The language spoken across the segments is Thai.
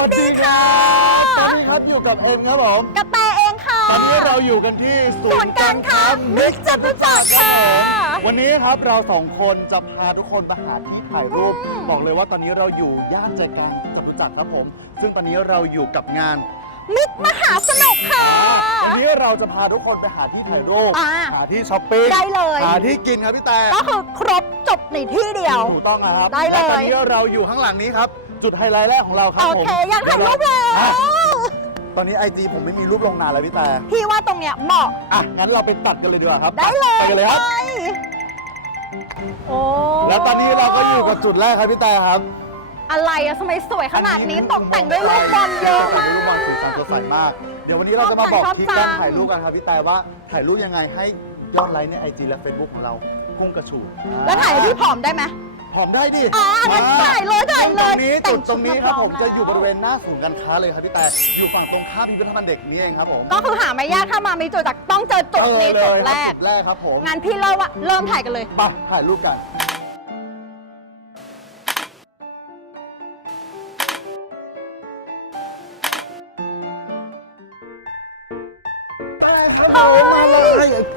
วัสดีครับตอนนี้ครับอยู่กับเอ็มครับผมกระแตเองค่ะ ตอนนี้เราอยู่กันที่ศูศูนนย์ย์กาการรค้าค้ามิกซ์จตุจักรค่ะวันนี้ครับเราสองคนจะพาทุกคนมาหาที่ถ่ายรูปบอกเลยว่าตอนนี้เราอยู่ย่านใจกลางจตุจักรครับผม ซึ่งตอนนี้เราอยู่กับงานมิกมหาสนุกค่ะ วันนี้เราจะพาทุกคนไปหาที่ถ่ายรูปอ่า หาที่ช้อปปิ้งได้เลย หาที่กินครับพี่แต่ก็คือครบจบในที่เดียว ถูกต้องนะครับได้เลย และตอนนี้เราอยู่ข้างหลังนี้ครับ จุดไฮไลท์แรกของเราครับโอผมเคอยากถ่ายรูปแล้วอะตอนนี้ไอจีผมไม่มีรูปลงนานแล้วพี่แต่ พี่ว่าตรงเนี้ยเหมาะ อะงั้นเราไปตัดกันเลยดีกว่าครับ ได้เลยไปกันเลยครับ ไปโอ้แล้วตอนนี้เราก็อยู่กับจุดแรกครับพี่แต่ครับอะไรอะทำไมสวยขนาดนี้ตกแต่งด้วยลูกบอลเยอะมากลูกบอลสีสันสดใสมาก เดี๋ยววันนี้เราจะมาบอกชอบทริคจังการถ่ายรูปกันครับพี่แต่ว่าถ่ายรูปยังไงให้ ยอดไลค์ในไอจีและเฟซบุ๊กของเราพุ่งกระฉูดแล้วถ่ายให้พี่ผอมได้ไหม ผอมได้ดิอ่างั้นถ่ายเลยถ่ายเลยตรงนี้แต่จุงดชุดตรงนี้ครับมาพร้ผอมมจะแล้ว อยู่บริเวณหน้าศูนย์การค้าเลยครับพี่แต่อยู่ฝั่งตรงข้ามพิพิธภัณฑ์เด็กนี่เองครับผมก็คือหาไม่ยากถ้ามามีจุดจักรต้องเจอจุดนี้เออจุดเลยแรคกบจุดแรกครับผมงานพี่เริ่มว่าเริ่มถ่ายกันเลย ไปถ่ายรูปกันเอามาเลย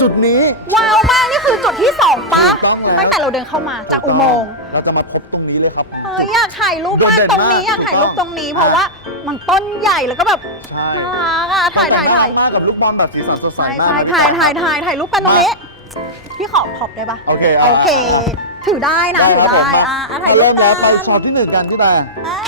จุดนี้ ว้าวมากนี่คือจุดที่สองปะถูกต้องแล้ว ตั้งแต่เราเดินเข้ามาจากอุโมงค์เราจะมาพบตรงนี้เลยครับ เฮ้ยอยากถ่ายรูปมากโดดเด่นตรงนี้มากอยากถ่ายรูปถูกตต้รองงนี้อะเพราะว่ามันต้นใหญ่แล้วก็แบบใช่น่ารักอะถ่ายถ่ายถ่ายมากกับลูกบอลแบบสีสันสดใสใช่มากใช่นะถ่ายถ่ายถ่ายถ่ายรูปกันตรงนี้พี่ขอพอบได้ปะโอเคโอเคอะถือได้นะอะถือครับได้ผมอะอะมาถ่ายรูเริ่ปมกัแล้วนไปช็อตที่หนึ่งกันพี่แต่ อะ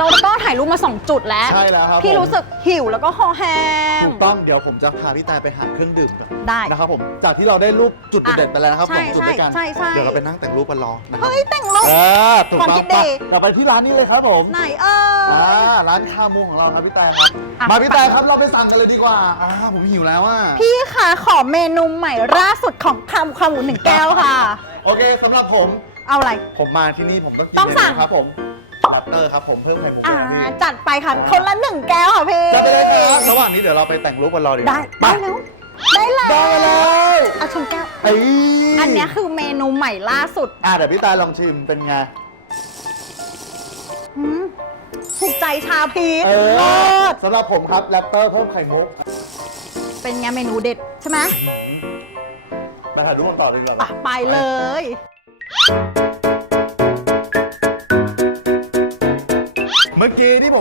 เราก็ถ่ายรูปมาสองจุดแล้ว ใช่แล้วครับพี่ผมรู้สึกหิวแล้วก็คอแห้ง ถูกต้องเดี๋ยวผมจะพาพี่แต่ไปหาเครื่องดื่มก่อนได้ นะครับผมจากที่เราได้รูปจุดอะเด็ดๆไปแล้วนะครับใช่สองจุดด้วยกันใช่ใช่ใช่ เดี๋ยวเราไปนั่งแต่งรูปกันรอนะครับเฮ้ย แต่งรูปเออถูกความต้องคิดปะดีเดี๋ยวไปที่ร้านนี้เลยครับผมไหนเออ อ่าร้านคามูของเราครับพี่แต่ครับอะ มาพี่แต่ครับเราไปสั่งกันเลยดีกว่าอ่าผมหิวแล้วอะ พี่ค่ะขอเมนูใหม่ล่าสุดของคำคำหมูหนึ่งแก้วค่ะ โอเคสำหรับผม เอาอะไร ผมมาที่นี่ผมต้องกินต้องสั่ง เมนูครับผม ลัตเตอร์ครับผมเพิ่มไข่มุกอ่านะพี่จัดไปค่ะคนละหนึ่งแก้วค่ะพี่จัดไปเลยครับระหว่างนี้เดี๋ยวเราไปแต่งรูปกันรอดีกว่าได้ไปได้แล้วได้แล้วได้แล้วเอาชนแก้ว ไอ้อันเนี้ยคือเมนูใหม่ล่าสุดอ่าเดี๋ยวพี่ตาลองชิมเป็นไง หืมถูกใจชาพีชเอเลิอศสำหรับผมครับแรปเตอร์เพิ่มไข่มุกเป็นไงเมนูเด็ดใช่ไหมหืมไปถ่ายรูปกันต่อเลยดีกว่าอะไปเลยเ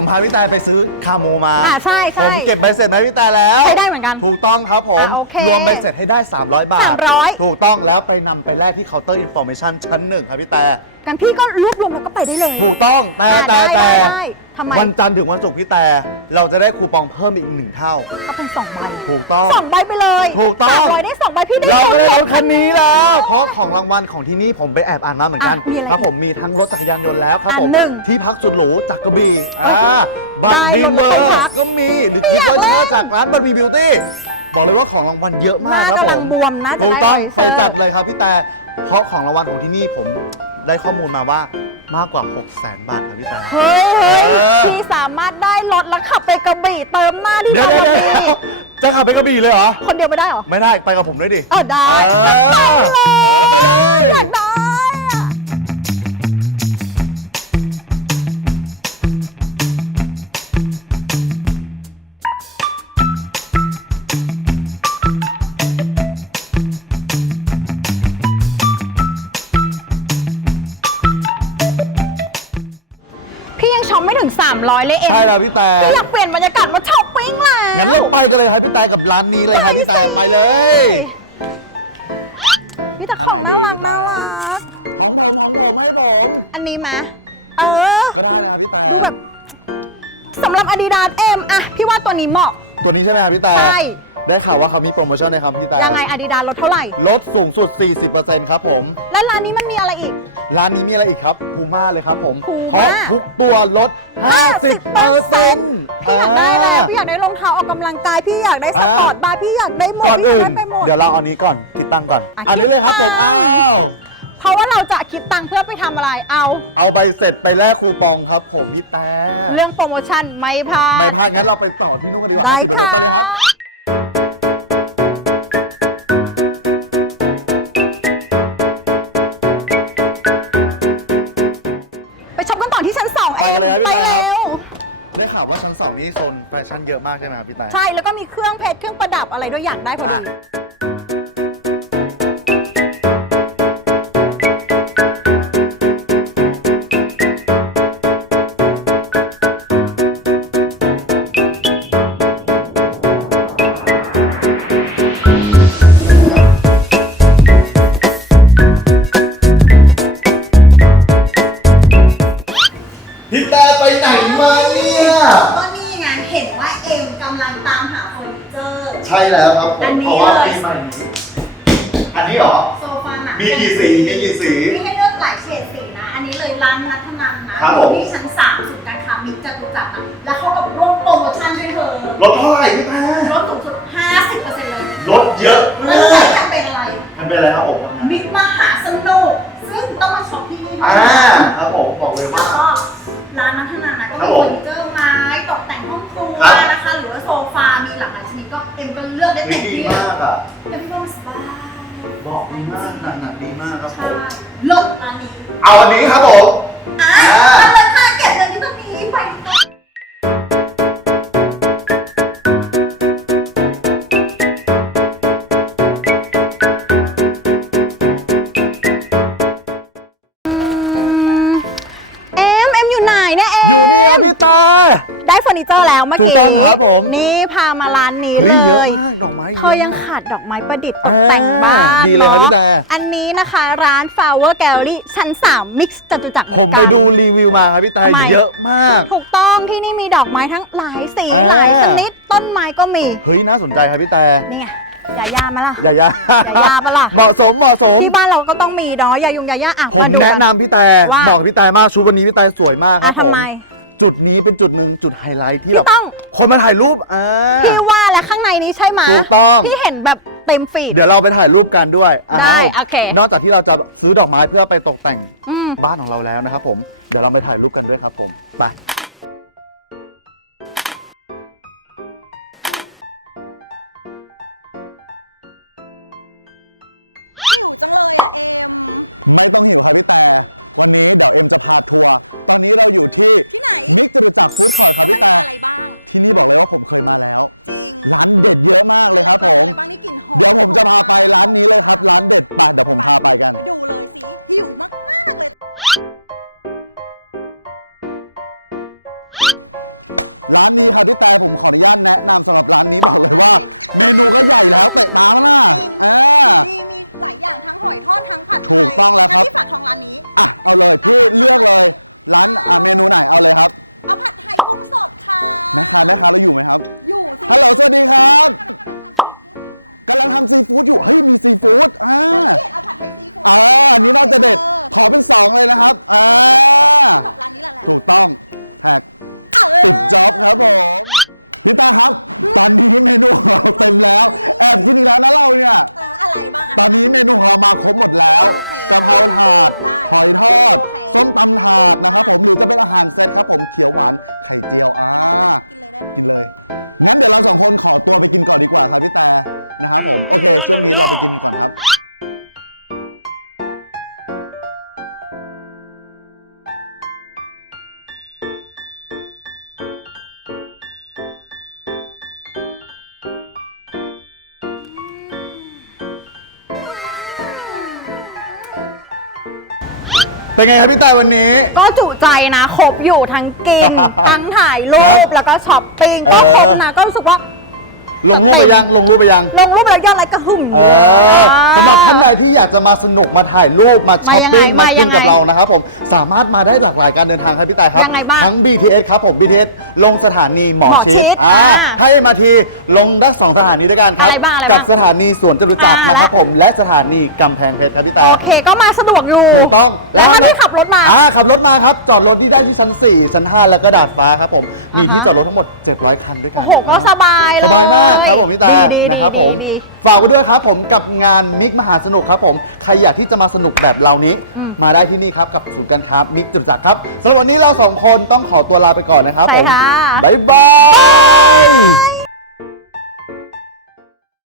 พาพี่ตายไปซื้อคาโมมาอะใช่ผมใช่เก็บใบเสร็จไหมพี่ตายแล้วใช้ได้เหมือนกันถูกต้องครับผมอะโอเครวมใบเสร็จให้ได้ 300 บาท 300 ถูกต้องแล้วไปนำไปแลกที่เคาน์เตอร์อินโฟ a t ชันชั้นหนึ่งครับพี่แต่กันพี่ก็รวบรวมแล้วก็ไปได้เลย ถูกต้องแต่อะแต่ได้แต่ได้ได้ ทำไม วันจันทร์ถึงวันศุกร์พี่แต่ เราจะได้คูปองเพิ่มอีกหนึ่งเท่า ก็เป็นสองใบถูกต้อง สองใบไปเลยถูกต้อง สามร้อยได้สองใบพี่ได้เราส่วนได้ลรดถคันนี้แล้ว เพราะของรางวัลของที่นี่ผมไปแอบอ่านมาเหมือนกันอะมีอะไรครับผมมีทั้งรถจักรยานยนต์แล้วครับอะผมหนึ่งที่พักสุดหรูจากกระบี่เอ้ยอ่าบัตได้รดีรถเมอไปร์พักก็มีหรือพี่คิดอยากว่าเล่เยนอะจากร้านบัตรมีบิวตี้บอกเลยว่าของรางวัลเยอะหมากน้าครับกำลังผมบวมนะจะถูกได้ต้องไวเซไปอร์ จัดเลยครับพี่แต่เพราะของรางวัลของที่นี่ผมได้ข้อมูลมาว่า มากกว่า 6 0 0 0 0 0 บาทครับพี่แต่เฮ้ยเฮ้ยเออ พี่สามารถได้รถแล้วขับไปกระบี่เติมหน้าที่เดี๋ยบาวงเดี๋ยวกะเดี๋บี่ยวจะขับไปกระบี่เลยเหรอ คนเดียวไม่ได้เหรอ ไม่ได้ไปกับผมด้วยดิ เออได้เออ ไปเลยอยากได้ 300 เลยเองใช่แล้วพี่แต่พี่อยากเปลี่ยนบรรยากาศมาช้อปปิ้งแล้ว งั้นเราไปกันเลยครับพี่แต่กับร้านนี้เลยครับพี่แต่ไปเลยพี่แต่ของน่ารักน่ารัก อันนี้ไหมเออ ดูแบบสำหรับ Adidas เอ็มอะพี่ว่าตัวนี้เหมาะ ตัวนี้ใช่ไหมครับพี่แต่ ใช่ ได้ข่าวว่าเขามีโปรโมชั่นนะครับพี่แต่ยังไง Adidas ลดเท่าไหร่ ลดสูงสุด 40%ครับผม แล้วร้านนี้มันมีอะไรอีก ร้านนี้มีอะไรอีกครับพูม่าเลยครับผม Puma เพราะทุกตัวลด 50%พี่อยากได้แล้วพี่อยากได้รองเท้าออกกำลังกาย พี่อยากได้สปอร์ตบาร์พี่อยากได้หมดก่อนพี่อยาอื่กน ได้ไปหมด เดี๋ยวเราเอานี้ก่อนคิดตังค์ก่อนอะอันนี้เลยครับคิผดมตัอ้างค์วเพราะว่าเราจะคิดตังค์เพื่อไปทำอะไรเอา เอาใบเสร็จไปแลกคูปองครับ ผมพี่แต่เรื่องโปรโมชั่นไม่พลาไม่ดพลาดงั้นเราไปต่อที่นู่นกันดีกว่า ได้ค่ะ ชั่นเยอะมากใช่ไหมครับพี่แต่ ใช่แล้วก็มีเครื่องเพชรเครื่องประดับอะไรด้วยอยากได้พอดี พี่แต่ไปไหนมาเนี่ย ก็นี่ไงเห็นว่า เอ็มกำลังตามหาเฟอร์นิเจอร์ ใช่แล้วครับผอัมนนี้เพราะว่าเลย ปีใหม่นี้อันนี้เหรอ โซฟาหนังมีกี่สีมีกี่สี มีให้เลือกหลายเฉดสีนะ อันนี้เลยร้านนัทนันนะครับผม ที่ชั้นสามศูนย์การค้ามิตรจตุจักรนะแล้วเขากับร่วมโปรโมชั่นด้วยเธอรถเท่าไหร่พี่แต่ลดสูงสุด50%เลยรถเยอะ มดีที่มากอะเอ็มก็มันสบายบอกดีมากหนักๆดีมากครับผใช่มลดอันนี้เอาอันนี้ครับผม อะอ่า มาเล ได้เฟอร์นิเจอร์แล้วเมื่อถูกกี้ต้องครับผม นี่พามาร้านนี้เลฮ้ย อะมากดอกไม้ เธอยังขาดดอกไม้ประดิษฐ์ตกแต่งบ้านดีเลยครับเนาะ พี่แต่ อันนี้นะคะร้าน Flower Gallery ชั้น 3 Mix จตุจักรเหมืผอมนกัไปน ดูรีวิวมาครับพี่แต่ทำไม เยอะมาก ถูกต้องที่นี่มีดอกไม้ทั้งหลายสีอ่า หลายชนิดต้นไม้ก็มี เฮ้ยน่าสนใจครับพี่แต่นี่ไงยาย่ามาล่ะอย่าอย่ายาย่าปะล่ะ เหมาะสมเหมาะสมที่บ้านเราก็ต้องมีเนาะยายุงยาย่าอะผมมาดูแนะกัน นำพี่แต่ว่า บอกพี่แต่มากชุดวันนี้พี่แต่สวยมากคอะรับทำไม ผ จุดนี้เป็นจุดหนึ่งจุดไฮไลท์ที่พี่แบบต้อง คนมาถ่ายรูปอ่า พี่ว่าและข้างในนี้ใช่ไหมถูกต้อง พี่เห็นแบบเต็มฟีด เดี๋ยวเราไปถ่ายรูปกันด้วยอะได้ครับโอเค นอกจากที่เราจะซื้อดอกไม้เพื่อไปตกแต่งอืม บ้านของเราแล้วนะครับผม เดี๋ยวเราไปถ่ายรูปกันด้วยครับผม ไป No, no, no! เป็นไงครับพี่แต่วันนี้ ก็จุใจนะครบอยู่ทั้งกิน ทั้งถ่ายรูปแล้วก็ช้อปปิ้งก็ครบนะก็รู้สึกว่า ลงรูปไปยังลงรูปไปยังลงรูปแล้วยอดไลค์ก็หึ่มเอเลยอสำหรับท่านใดที่อยากจะมาสนุกมาถ่ายรูปมาช้อปมายังไงปิ้งมามายักินงไงกับเรานะครับผมสามารถมาได้หลากหลายการเดินทางครับพี่แต่ครับยังไงบ้างทั้ง BTS ครับผม BTS ลงสถานีหมอหมอชิดอ่าอ่าให้มาทีลงได้สองสถานีด้วยกันครัอะไรบ้างอะไรบ้างกับสถานีสวนจตุจักรอ่านะครับและผมและสถานีกำแพงเพชรครับพี่แต่โอเค ก็มาสะดวกอยู่ถูกต้องแล้วถ้าพี่ขับรถมาอ่าขับรถมาครับจอดรถที่ได้ที่ชั้น4ชั้น5แล้วก็ดาดฟ้าครับผมมีอ่าฮะที่จอดรถทั้งหมด700คันด้วยกัโอ้โหก็สบายเลสยบายมากครับผมพี่ตาดีดีดีนะครับดีผมดี ฝากไว้ด้วยครับผมกับงานมิกมหาสนุกครับผมใครอยากที่จะมาสนุกแบบเรานี้ อืมมาได้ที่นี่ครับกับศูนย์การค้ามิกจุดจักรครับสำหรับวันนี้เราสองคนต้องขอตัวลาไปก่อนนะครับใช่ผมค่ะ บ๊ายบาย Bye